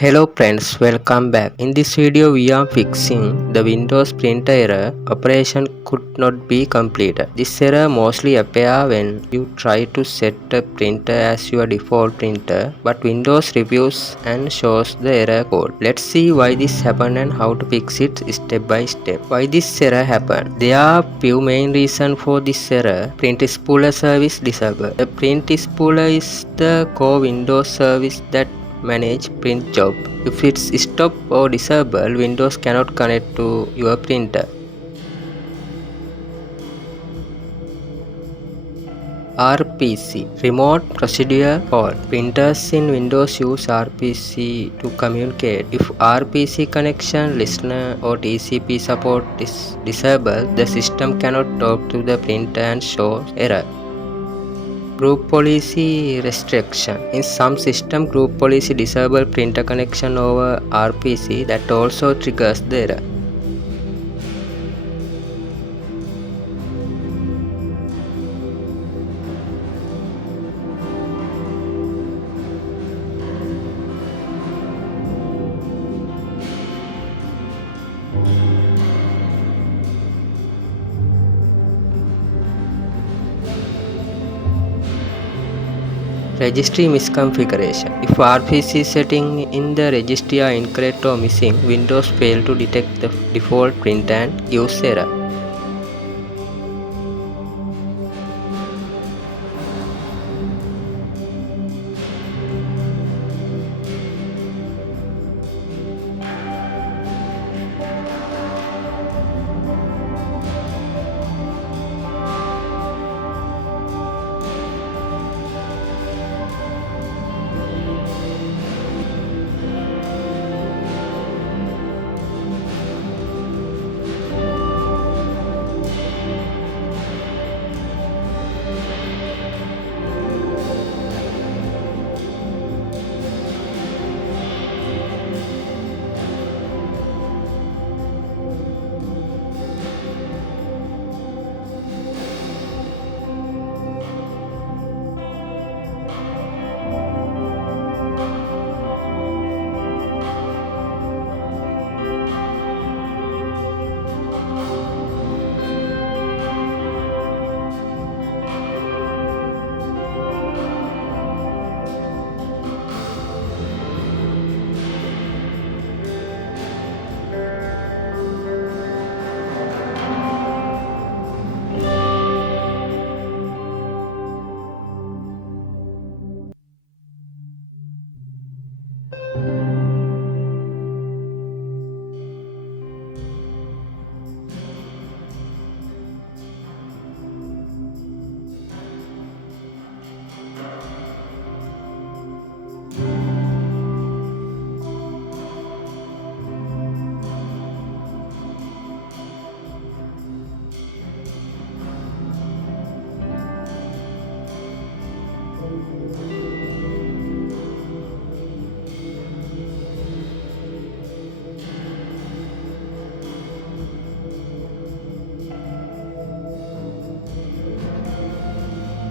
Hello friends, welcome back. In this video we are fixing the Windows printer error. Operation could not be completed. This error mostly appears when you try to set a printer as your default printer, but Windows reviews and shows the error code. Let's see why this happened and how to fix it step by step. Why this error happened? There are few main reasons for this error. Print spooler service disabled. The print spooler is the core Windows service that manage print job. If it's stop or disable, Windows cannot connect to your printer. RPC Remote Procedure Fault. Printers in Windows use RPC to communicate. If RPC connection, listener or TCP support is disabled, the system cannot talk to the printer and show error. Group policy restriction. In some system, group policy disable printer connection over RPC. That also triggers the error. Registry misconfiguration. If RPC setting in the registry are incorrect or missing, Windows fail to detect the default print and gives error.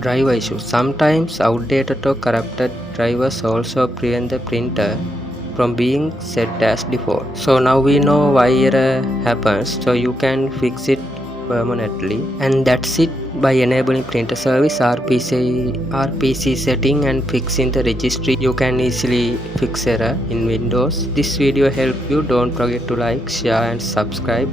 Driver issues. Sometimes outdated or corrupted drivers also prevent the printer from being set as default. So now we know why error happens, so you can fix it permanently. And that's it. By enabling printer service, RPC setting and fixing the registry, you can easily fix error in Windows. This video helped you. Don't forget to like, share and subscribe.